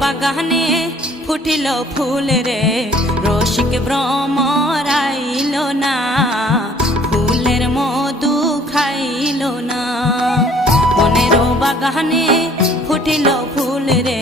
বাগানে ফুটিল ফুল রে, রসিক ভ্রমর আইল না, ফুলের মধু খাইল না। মনের বাগানে ফুটিল ফুল রে,